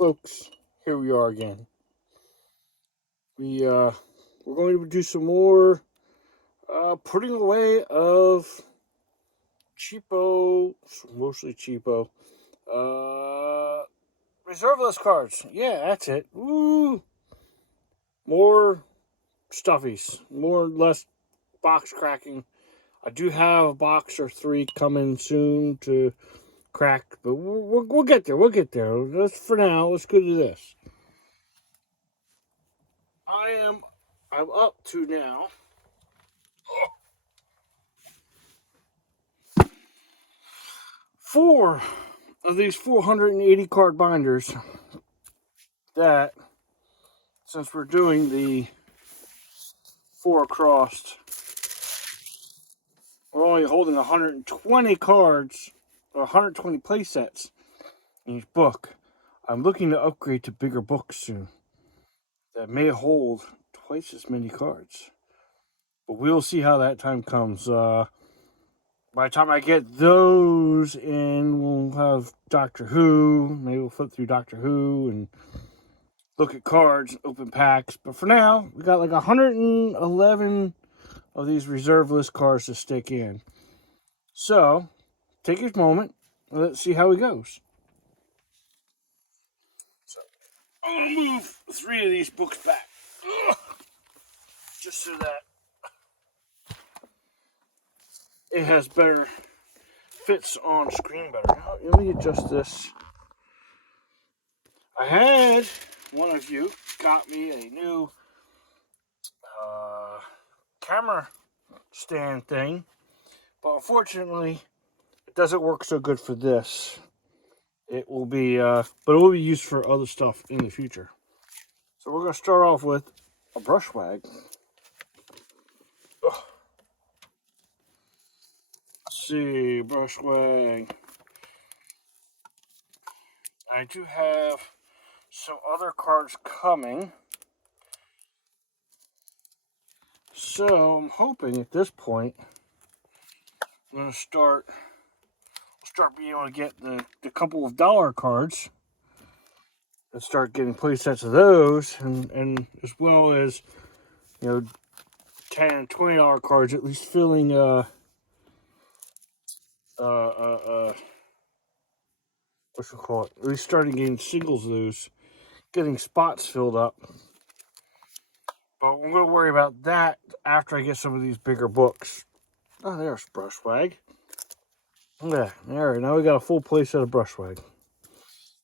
folks, here we are again. We're going to do some more putting away of cheapo, mostly cheapo, reserve list cards. Yeah, that's it. Woo! More stuffies, more or less box cracking. I do have a box or three coming soon to crack, but we'll get there. We'll get there. For now, let's go to this. I'm up to now 4 of these 480 card binders that, since we're doing the 4 across, we're only holding 120 cards or 120 play sets in each book. I'm looking to upgrade to bigger books soon that may hold twice as many cards. But we'll see how that time comes. By the time I get those in, we'll have Doctor Who. Maybe we'll flip through Doctor Who and look at cards, open packs. But for now, we got like 111 of these reserve list cards to stick in. So, take a moment and let's see how it goes. So, I'm going to move 3 of these books back. Just so that it has better, fits on screen better. Now, let me adjust this. I had one of you got me a new camera stand thing, but unfortunately it doesn't work so good for this. It will be but it will be used for other stuff in the future. So we're going to start off with a brush wag. Let's see, brush wag. I do have some other cards coming, so I'm hoping at this point I'm going to start being able to get the couple of dollar cards and start getting play sets of those, and as well as, you know, $10 and $20 cards, at least filling what you call it, at least starting getting singles of those, getting spots filled up. But we're going to worry about that after I get some of these bigger books. Oh, there's Brushwag. Yeah, alright, now we got a full play set of Brushwag.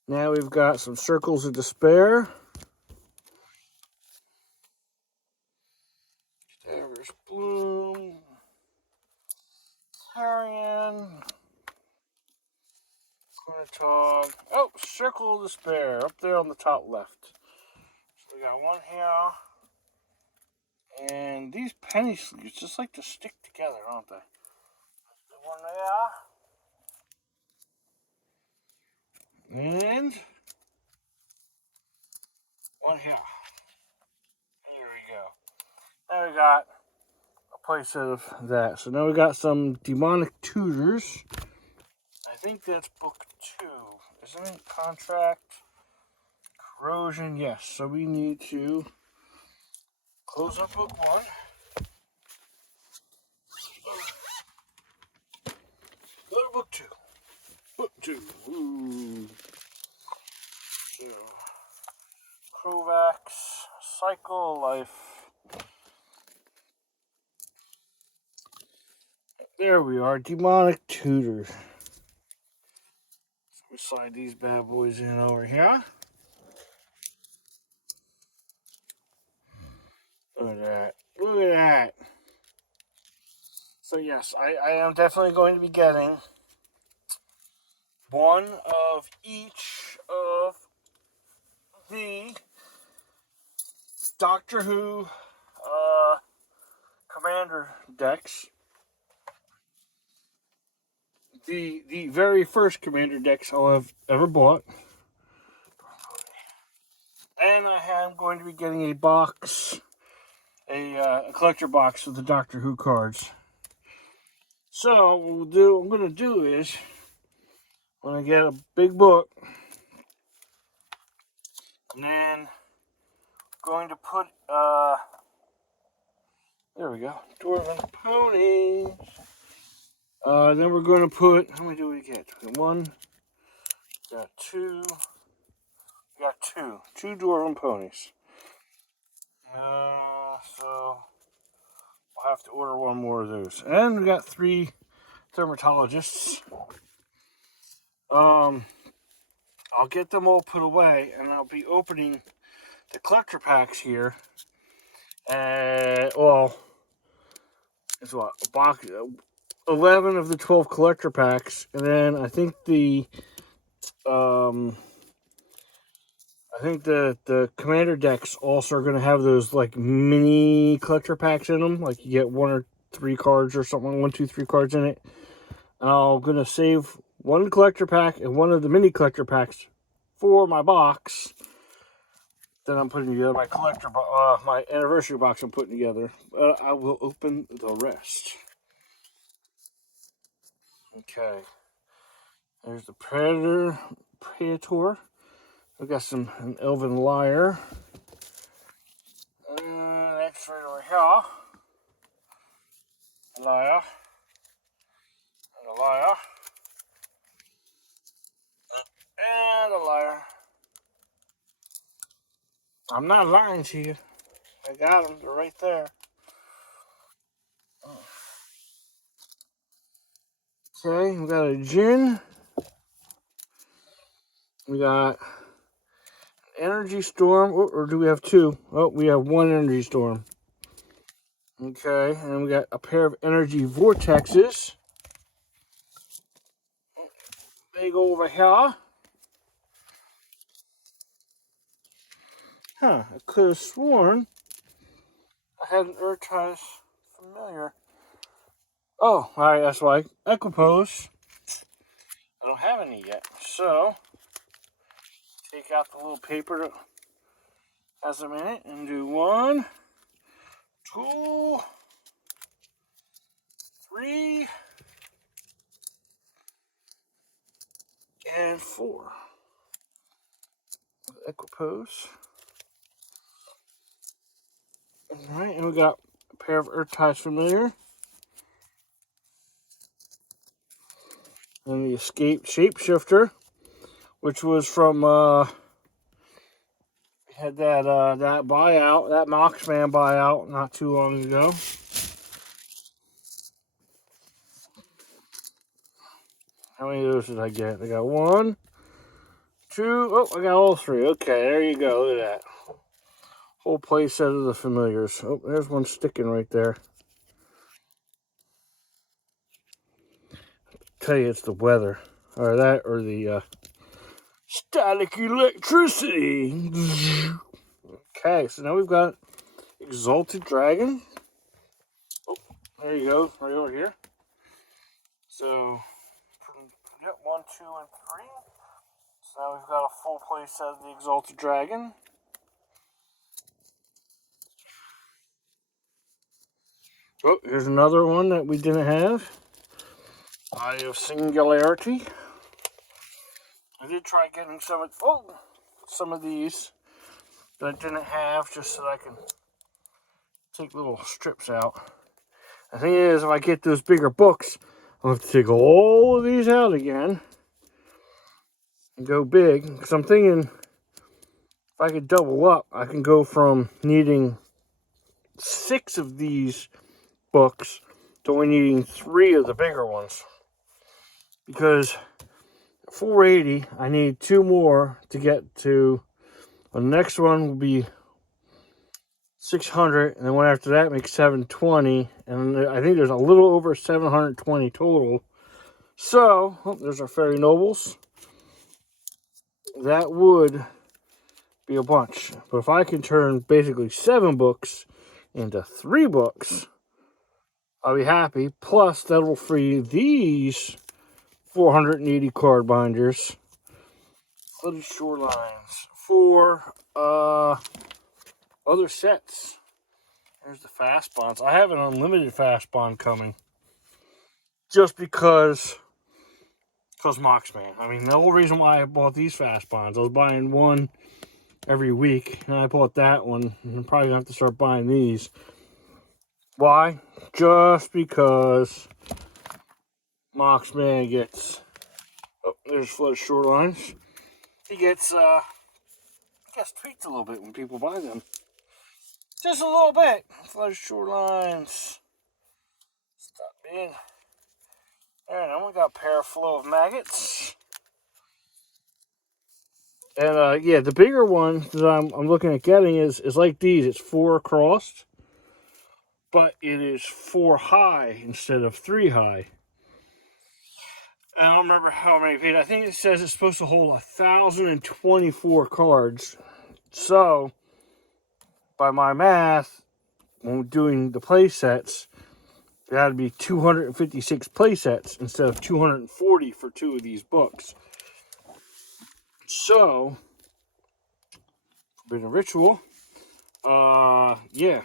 Now we've got some Circles of Despair. There's Bloom. Carrion. Quinitog. Oh, Circle of Despair, up there on the top left. So we got one here. And these penny sleeves just like to stick together, don't they? One there. And one here. Here we go. Now we got a play set of that. So now we got some Demonic Tutors. I think that's book 2. Isn't it? Contract. Corrosion. Yes. So we need to close up book 1. Go to book 2. Book 2. Ooh. So, Kovacs. Cycle of Life. There we are. Demonic Tutors. So we slide these bad boys in over here. Look at that. Look at that. So yes, I am definitely going to be getting one of each of the Doctor Who Commander decks. The very first Commander decks I'll have ever bought. And I am going to be getting a box, a collector box with the Doctor Who cards. So what I'm going to do is, when I get a big book, And then going to put, there we go, Dwarven Ponies. Then we're going to put, how many do we get? One, got two, got two Dwarven Ponies. So we'll have to order one more of those. And we got 3 dermatologists. I'll get them all put away, and I'll be opening the collector packs here. Well, it's what, a box, 11 of the 12 collector packs, and then I think the commander decks also are going to have those like mini collector packs in them. Like you get 1 or 3 cards or something, 1, 2, 3 cards in it. And I'm going to save 1 collector pack and 1 of the mini collector packs for my box. Then I'm putting together my my anniversary box I'm putting together. I will open the rest. Okay. There's the Praetor. We got an Elven Liar. That's right over here. Liar. And a liar. And a liar. I'm not lying to you. I got them. They're right there. Okay, we got a Djinn. We got an Energy Storm. Or do we have 2? Oh, we have 1 Energy Storm. Okay, and we got a pair of Energy Vortexes. They go over here. Huh, I could have sworn I had an Urtise Familiar. Oh, alright, that's why. Equipose. I don't have any yet. So, take out the little paper that has them in it and do 1, 2, 3, and 4. Equipose. Alright, and we got a pair of Urtise Familiar. And the Escape Shapeshifter, which was from, we had that buyout, that Moxman buyout not too long ago. How many of those did I get? I got 1, 2, oh, I got all 3. Okay, there you go, look at that. Whole play set of the familiars. Oh, there's one sticking right there. Tell you it's the weather. Or that, or the static electricity. Okay, so now we've got Exalted Dragon. Oh, there you go, right over here. So, yep, 1, 2, and 3. So now we've got a full play set of the Exalted Dragon. Oh, here's another one that we didn't have. Eye of Singularity. I did try getting some of these that I didn't have, just so that I can take little strips out. The thing is, if I get those bigger books, I'll have to take all of these out again and go big. Because I'm thinking, if I could double up, I can go from needing 6 of these books to only needing 3 of the bigger ones. Because 480, I need 2 more to get to. The next one will be 600, and then one after that makes 720, and I think there's a little over 720 total. So, there's our Fairy Nobles. That would be a bunch. But if I can turn basically 7 books into 3 books, I'll be happy. Plus, that will free these 480 card binders, Flooded Shorelines, for other sets. There's the fast bonds. I have an unlimited fast bond coming. Just because Moxman. I mean, the whole reason why I bought these fast bonds, I was buying 1 every week. And I bought that one. I'm probably going to have to start buying these. Why? Just because Moxman gets... Oh, there's Flood Shorelines. He gets tweaked a little bit when people buy them. Just a little bit. Flood Shorelines. Stop being... Alright, now we got Paraflow of Maggots. And yeah, the bigger one that I'm looking at getting is like these. It's 4 across, but it is 4 high instead of 3 high. And I don't remember how many pages. I think it says it's supposed to hold 1,024 cards. So, by my math, when doing the play sets, there had to be 256 play sets instead of 240 for 2 of these books. So, Forbidden Ritual, yeah.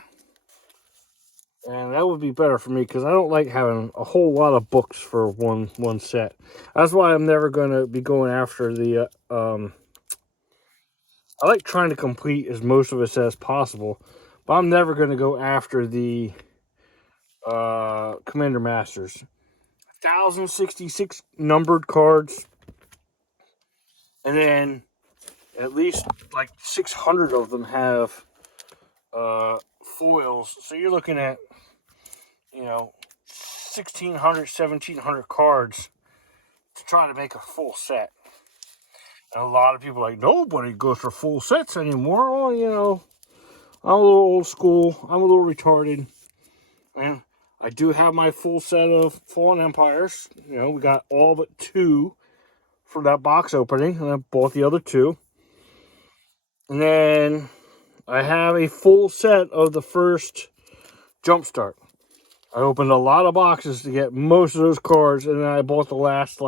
And that would be better for me because I don't like having a whole lot of books for one set. That's why I'm never going to be going after the... I like trying to complete as most of it as possible, but I'm never going to go after the Commander Masters. 1,066 numbered cards, and then at least like 600 of them have foils. So you're looking at, 1,600, 1,700 cards to try to make a full set. And a lot of people are like, nobody goes for full sets anymore. Oh, I'm a little old school. I'm a little retarded. And I do have my full set of Fallen Empires. We got all but 2 for that box opening. And I bought the other 2. And then I have a full set of the first Jumpstart. I opened a lot of boxes to get most of those cards. And then I bought the last,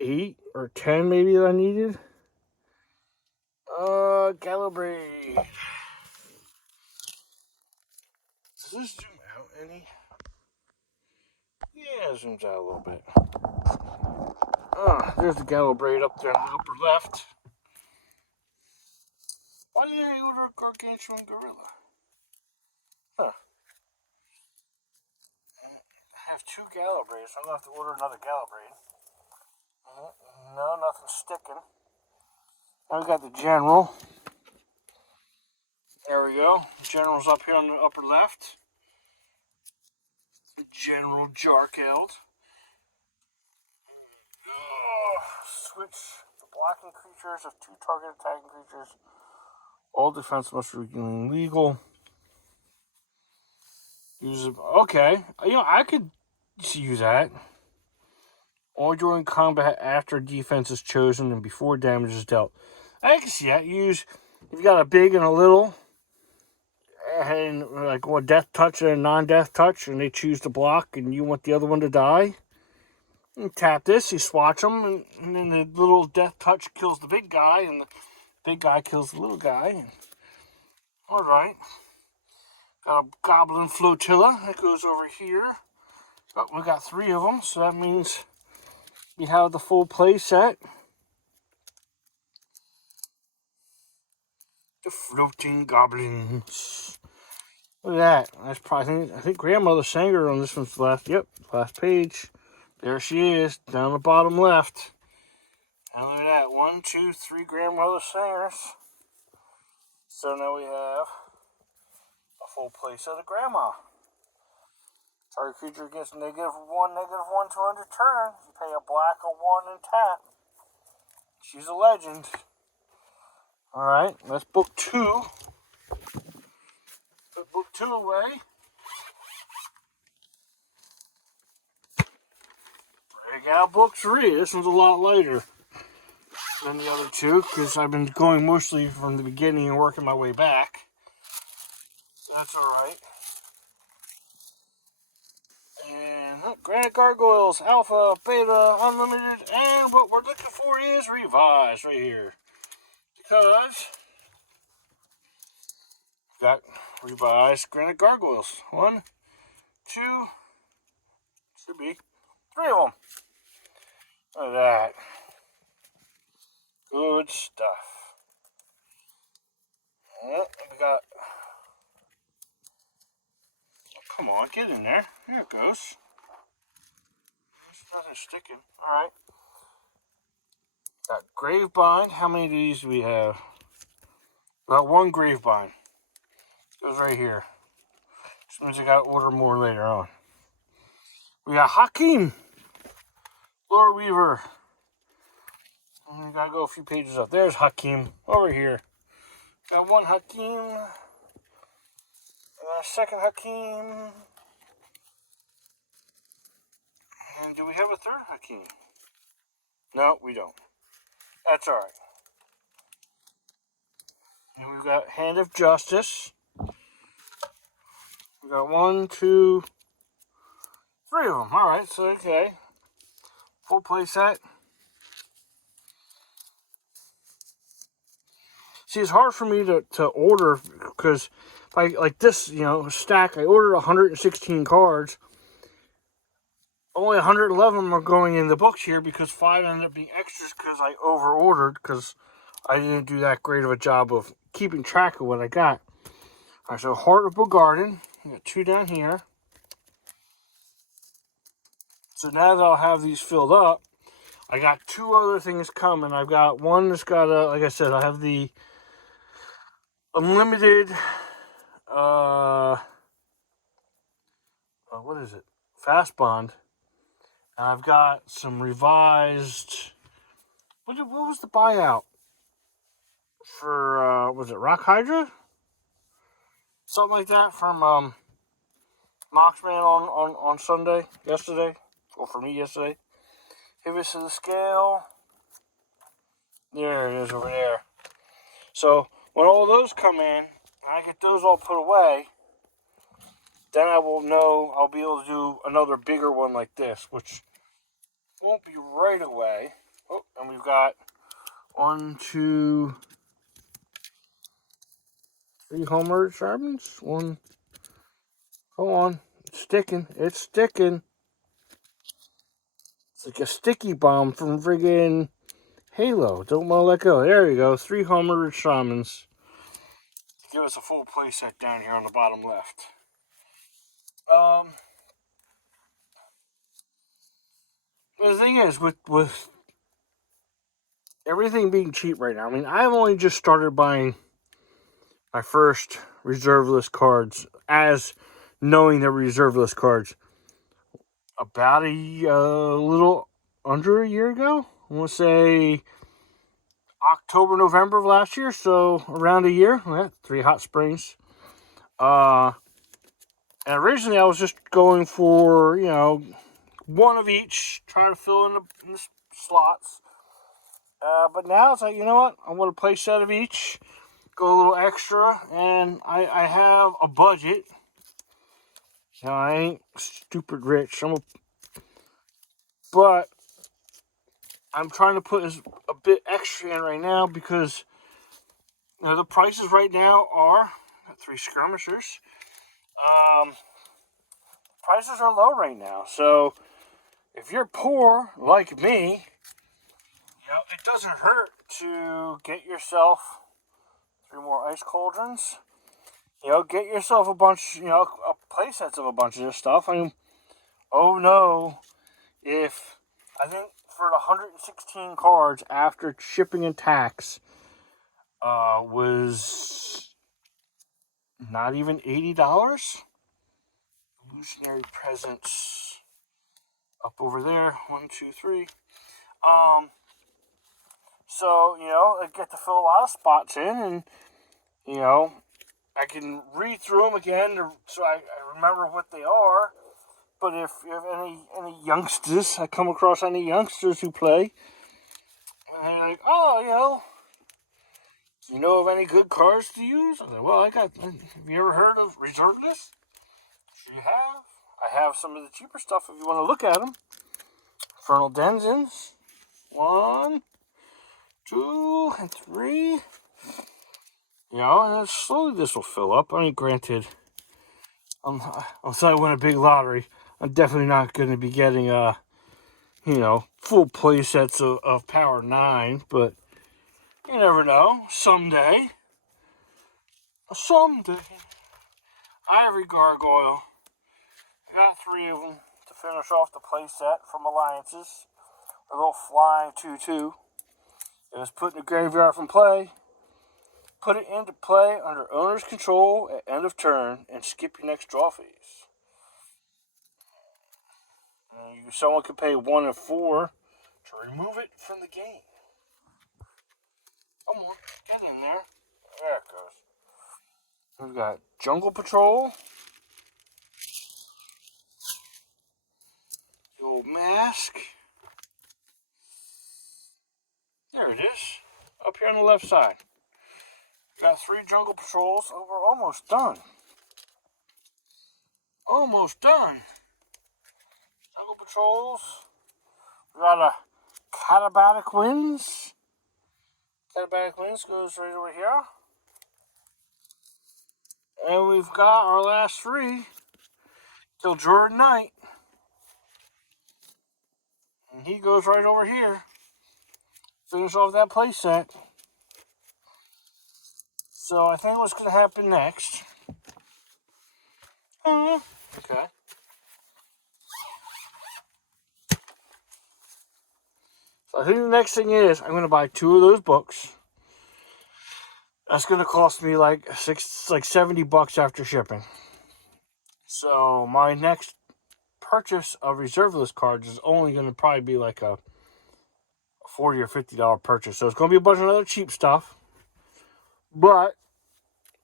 8 or 10 maybe that I needed. Calibrate. Does this zoom out any? Yeah, it zooms out a little bit. There's the Calibrate up there in the upper left. Why did I order a gargantuan gorilla? Huh. I have 2 Calibrates. I'm going to have to order another Calibrate. No, nothing's sticking. Now we got the General. There we go. The General's up here on the upper left. The General Jarkeld. Switch the blocking creatures of 2 target attacking creatures. All defense must remain legal. Okay. I could use that. Or during combat after defense is chosen and before damage is dealt. I can see that. If you got a big and a little, and like a death touch and a non-death touch, and they choose to block, and you want the other one to die, you tap this, you swatch them, and then the little death touch kills the big guy, and the big guy kills the little guy. Alright. Got a Goblin Flotilla that goes over here. Oh, we got 3 of them, so that means we have the full play set. The Floating Goblins. Look at that. That's probably, I think Grandmother sang her on this one's last page. There she is, down the bottom left. And look at that. 1, 2, 3 Grandmother singers. So now we have a full play set of Grandma. Target creature gets -1, -1 to end of turn. You pay a black, a 1, and tap. She's a legend. Alright, that's book 2. Put book 2 away. Break out book 3. This one's a lot later than the other 2 because I've been going mostly from the beginning and working my way back. So that's alright. And Granite Gargoyles, Alpha, Beta, Unlimited, and what we're looking for is Revised right here. Because we got Revised Granite Gargoyles. 1, 2, should be 3 of them. Look at that. on. Get in there. There it goes. There's nothing sticking. Alright. Got Gravebind. How many of these do we have? Got one Gravebind. Goes right here. Which means I gotta order more later on. We got Hakim. Lore Weaver. We gotta go a few pages up. There's Hakim. Over here. Got one Hakim. Second Hakim. And do we have a third Hakim? No, we don't. That's alright. And we've got Hand of Justice. We got 1, 2, 3 of them. Alright, so okay. Full play set. See, it's hard for me to order because like this, stack, I ordered 116 cards. Only 111 of them are going in the books here because 5 ended up being extras because I over-ordered because I didn't do that great of a job of keeping track of what I got. Alright, so Heart of Bogarden. I got 2 down here. So now that I'll have these filled up, I got 2 other things coming. I've got one that's got like I said, I have the unlimited, what is it? Fast Bond. And I've got some revised, what was the buyout? For, was it Rock Hydra? Something like that from, Moxman on Sunday, yesterday. Or for me yesterday. Hibis of the Scale. There it is over there. So, when all those come in, I get those all put away, then I will know I'll be able to do another bigger one like this, which won't be right away. Oh, and we've got 1, 2, 3 Homer Sharpens. 1. Come on. It's sticking. It's sticking. It's like a sticky bomb from friggin' Halo. Don't want to let go. There you go. 3 Homer Shamans. Give us a full play set down here on the bottom left. But the thing is, with everything being cheap right now, I mean, I've only just started buying my first reserve list cards as knowing they're reserve list cards about a little under a year ago. I want to say October, November of last year, so around a year. 3 Hot Springs. And originally I was just going for, one of each, try to fill in the slots. But now it's like, you know what? I want a play set of each, go a little extra, and I have a budget. I ain't stupid rich. But I'm trying to put a bit extra in right now because the prices right now are 3 skirmishers. Prices are low right now, so if you're poor like me, it doesn't hurt to get yourself 3 more ice cauldrons. Get yourself a bunch, play sets of a bunch of this stuff. I mean, oh no, I think for the 116 cards after shipping and tax, was not even $80. Illusionary Presence up over there. 1, 2, 3. So, I get to fill a lot of spots in, and, I can read through them again so I remember what they are. But if you have any youngsters, I come across any youngsters who play, and they're like, oh, do you know of any good cards to use? I was like, have you ever heard of Reserved List? Sure you have. I have some of the cheaper stuff if you want to look at them. Infernal Denizens. 1, 2, and 3. And then slowly this will fill up. I mean, granted, unless I win a big lottery, I'm definitely not going to be getting, full play sets of Power 9, but you never know. Someday. Ivory Gargoyle. got 3 of them to finish off the playset from Alliances. A little flying 2/2. It was put in the graveyard from play. Put it into play under owner's control at end of turn and skip your next draw phase. Someone could pay 1 and 4 to remove it from the game. Come on, get in there. There it goes. We've got Jungle Patrol. The old mask. There it is. Up here on the left side. Got 3 Jungle Patrols. Oh, we're almost done. Almost done. Jungle Patrols. We got a Catabatic Winds. Catabatic Winds goes right over here. And we've got our last 3. Till Jordan Knight. And he goes right over here. Finish off that playset. So I think what's going to happen next. Okay. So I think the next thing is I'm going to buy 2 of those books. That's going to cost me like $70 after shipping. So my next purchase of Reserved List cards is only going to probably be like a $40 or $50 purchase. So it's going to be a bunch of other cheap stuff. But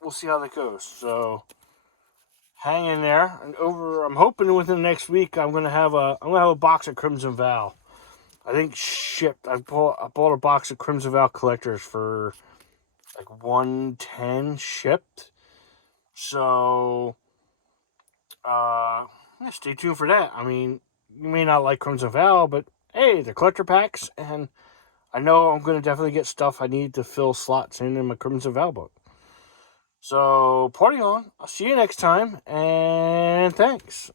we'll see how that goes. So hang in there. And I'm hoping within the next week I'm going to have a box of Crimson Val. I think shipped. I bought a box of Crimson Val collectors for like $110 shipped. So stay tuned for that. I mean, you may not like Crimson Val, but hey, they're collector packs, and I know I'm going to definitely get stuff I need to fill slots in my Crimson Val book. So, party on. I'll see you next time, and thanks.